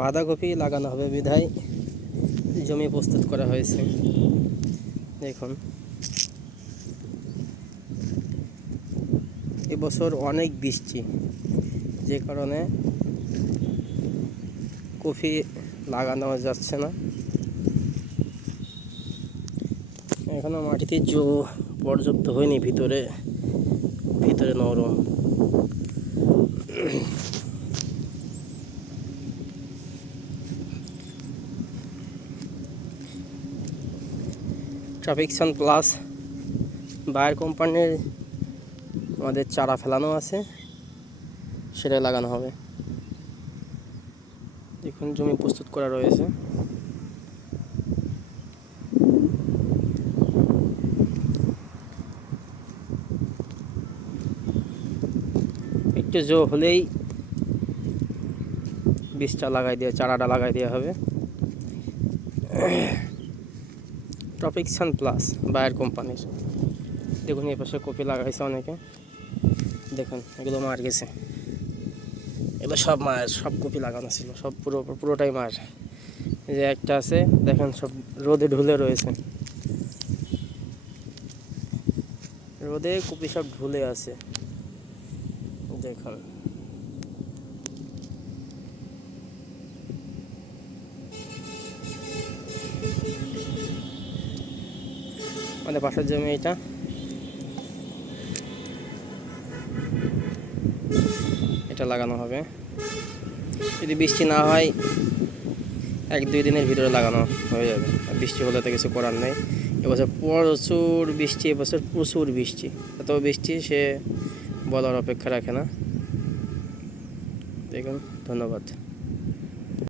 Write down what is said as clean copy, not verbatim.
বাঁধাকপি লাগানো হবে বিধায় জমি প্রস্তুত করা হয়েছে। দেখুন এবছর অনেক বৃষ্টি, যে কারণে কফি লাগানো যাচ্ছে না। এখনো মাটিতে পর্যাপ্ত হয়নি, ভিতরে নরম। ট্রাফিকশন প্লাস বায়ার কোম্পানির আমাদের চারা ফেলানো আছে, সেটা লাগানো হবে। দেখুন জমি প্রস্তুত করা রয়েছে। একটু জো হলেই চারাটা লাগাই দেওয়া হবে। ট্রপিকশন প্লাস বায়ার কোম্পানির। দেখুন এই পাশে কপি লাগাইছে অনেকে, দেখুন এগুলো মার গেছে। এগুলো সব কপি লাগানো ছিল, সব পুরোটাই মার। এই যে একটা আছে দেখেন, সব রোদে ঢুলে রয়েছে, রোদে কপি সব ঢুলে আছে দেখুন। আমাদের পাশের জমি এটা লাগানো হবে। যদি বৃষ্টি না হয় 1-2 দিনের ভিতরে লাগানো হয়ে যাবে। আর বৃষ্টি হলে তো কিছু করার নেই। এবছর প্রচুর বৃষ্টি, এত বৃষ্টি সে বলার অপেক্ষা রাখে না। দেখুন, ধন্যবাদ।